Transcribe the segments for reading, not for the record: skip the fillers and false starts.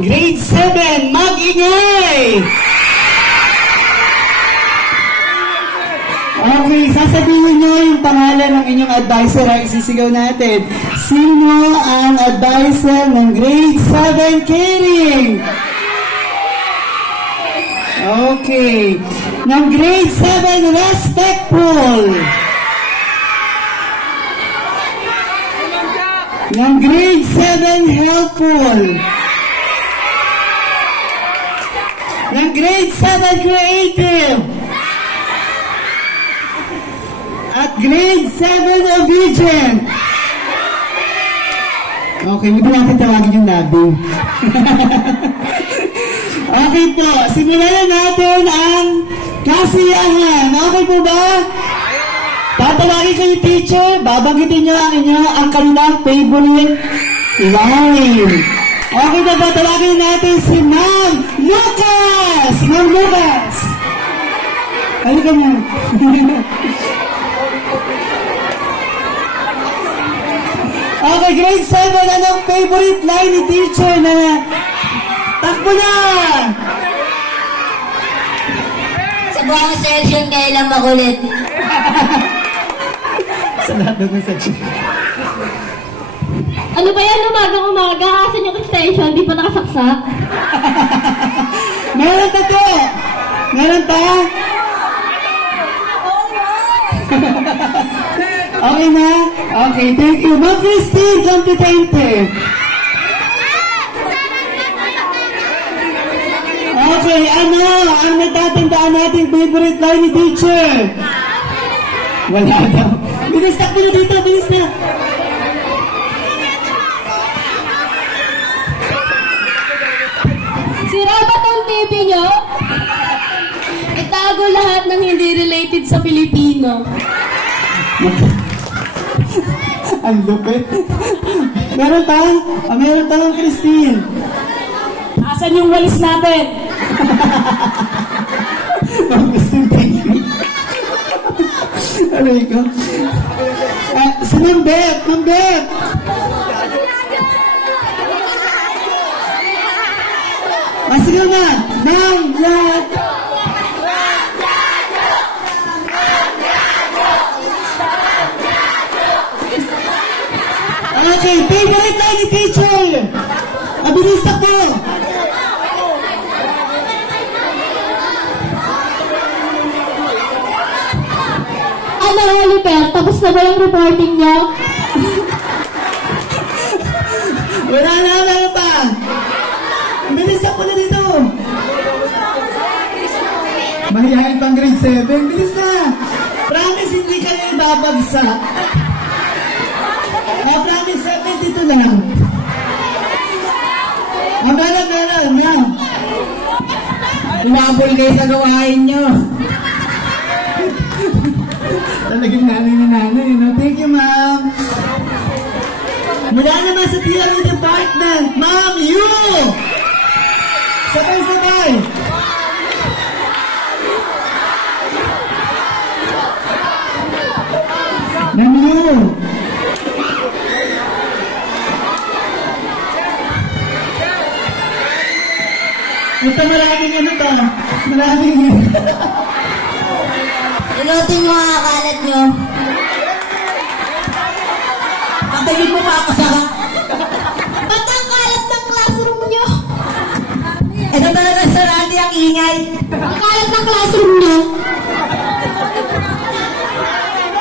Grade 7, mag-ingay! Okay, sasabihin nyo yung pangalan ng inyong advisor na isisigaw natin. Sino ang advisor ng grade 7 Kiring? Okay. Ng grade 7 Respectful. Ng grade 7 Helpful. Ng grade 7 Creative. At grade 7 Obedient. Okay, hindi natin tawagin yung labing. Okay po, simulan natin ang kasiyahan. Okay po ba? Tatawagin ko yung teacher, babanggitin niyo ang kanilang favorite line. Okay na ba? Tawagin natin si Ma'am Lucas! Ma'am Lucas! Halika mo. Okay, grade 7, anong favorite line ni teacher na takbo na? Sa buong section, kailan makulit? Sa lahat ng section. Ano ba yan, umagang-umaga? Asan yung extension? Di pa nakasaksak? Meron pa po! Meron pa? Okay na? Okay, thank you. Ma'am Christine, kompetente. Okay, ano ang natatandaan natin favorite line ni teacher? Wala daw. Bilis na dito, bilis na. Sira ba tong TV nyo? Itago lahat ng hindi related sa Pilipino. Ang lupit. Meron pa? Meron pa ng Christine. Asan yung walis natin? Ma'am Christine, thank you. Aray ko. Si Ma'am Beth, Ma'am Beth. Sige na. Ma'am, lahat. Okay, favorite line ni teacher. Abilis na po. Ano, Oliver? Tapos na ba yung reporting niyo? Wala na, meron pa. Bilis na po na dito. Mahihayin pang grade 7. Bilis na. Promise, hindi ka na ibabagsak. Promise, 72 lang. Meron, ma'am. Umabol kayo sa gawain nyo. Talagang nanay na nanay, no? Thank you, ma'am. Mula naman sa theory department, Ma'am Yu! Sabay-sabay! Ma'am Yu! Ito maraming ano to? Maraming Inutin mo ang kalat nyo. Kapagin mo pa ako sa... Ba't ang kalat ng classroom nyo? Ito talaga sa Randy ang ingay. Ang kalat ng classroom nyo?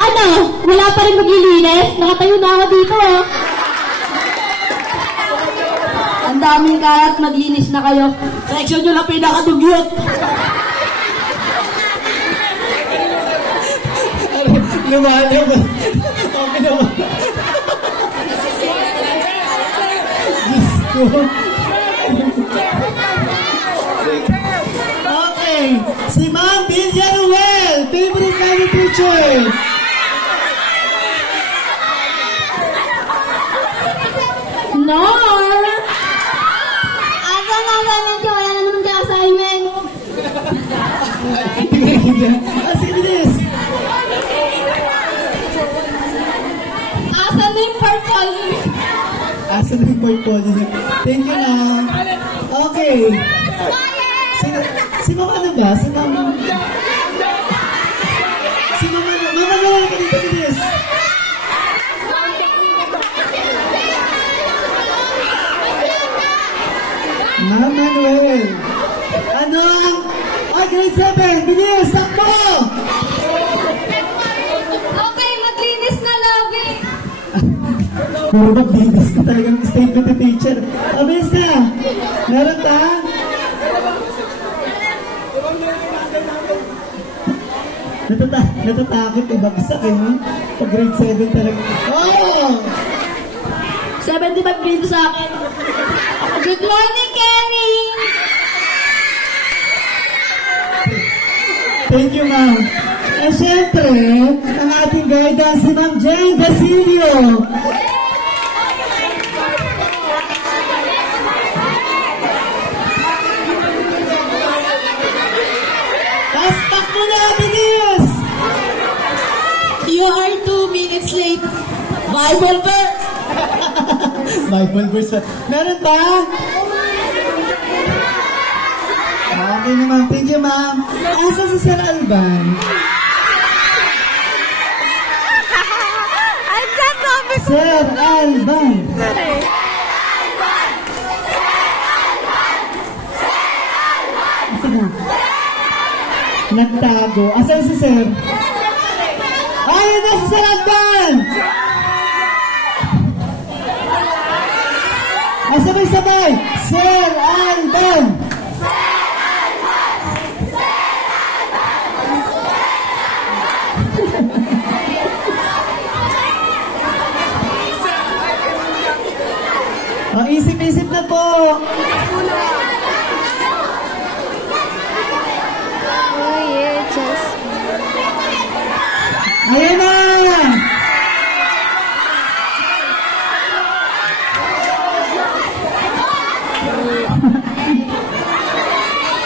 Ano? Wala pa rin maglilinis? Nakatayo na ako dito, oh. Ang daming kalat, maglinis na kayo. Section nyo lang pinakadugyot. lumalabas. Okay naman. Diyos ko. Okay. Si Ma'am Villaruel. Favorite namin teacher. Nor! Asan na medyo? Wala na naman kayo assignment. Sige, bilis. Asan na yung portfolio? Asan na yung portfolio? Thank you, ma'am. Okay. Si Mama ano ba? Si Mama... Si Mama... Mama Noel, kanito bilis. Mama Noel. Ano? Grade 7. Bilis, sakto! Okay, maglinis na, Lovey. Puro maglinis ka talagang statement ni teacher. Bilis ka. Meron pa? Natatakot ibagsak eh. Pag grade 7 talaga. Oh! 75 dito sa akin. Good morning, Kenny. Thank you, ma'am. At syempre, ang ating guidance si Ma'am Jane Basilio. Pastak mo na, bilis! You are 2 minutes late. Bible verse. Bible verse. Meron ba? Okay naman. Thank you, ma'am. Asa si Sir Alban? Sir Alban. Sige. Nagtago. Asan si Sir? Ayun na si Sir Alban! Sabay-sabay! Sir Alban! Isip-isip na po! Ayan na!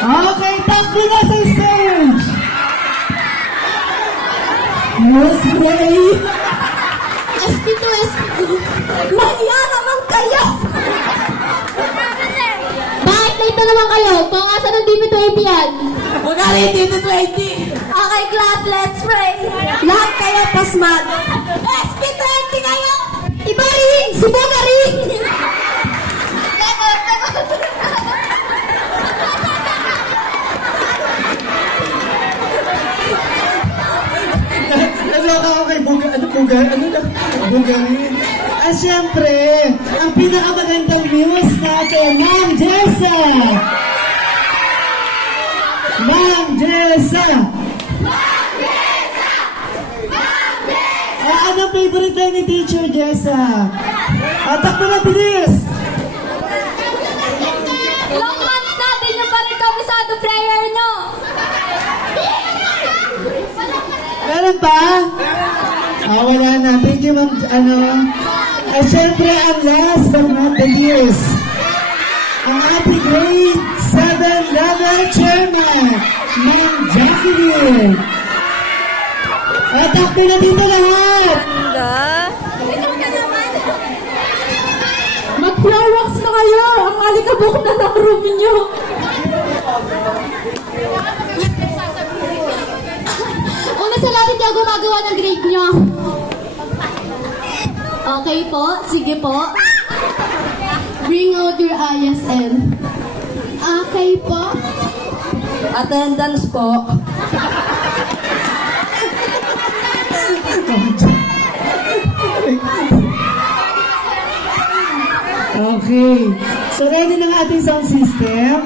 Okay, takbo na sa stage! Yes, Ray! SP2, SP2. Mahiya naman kayo! Bakit late na naman kayo? Kung asa ng DP20 yan. Magaling dito 20. Okay, class, let's pray. Lahat kayo pasmado. SP20 kayo! Iba rin! Subo na rin! Naloka ako kay Bugarin. At syempre, ang pinakamagandang news natin, Ma'am Jessa! Ma'am Jessa! Anong favorite tayo ni Teacher Jessa? Takbo na, bilis! Long months na, di nyo pa rin kabisado prayer, no? Meron pa? Wala na. Thank you, ma'am. At syempre, ang last but not the least, ang ating grade 7 level chairman, Ma'am Jacqueline. Takbo na dito lahat! Mag-floor wax na kayo! Ang alikabok na ng room niyo! Una sa lahat, hindi ako gumagawa ng grade nyo. Okay po, sige po. Bring out your ISN. Okay po. Attendance po. Okay. So, ready ng ating sound system?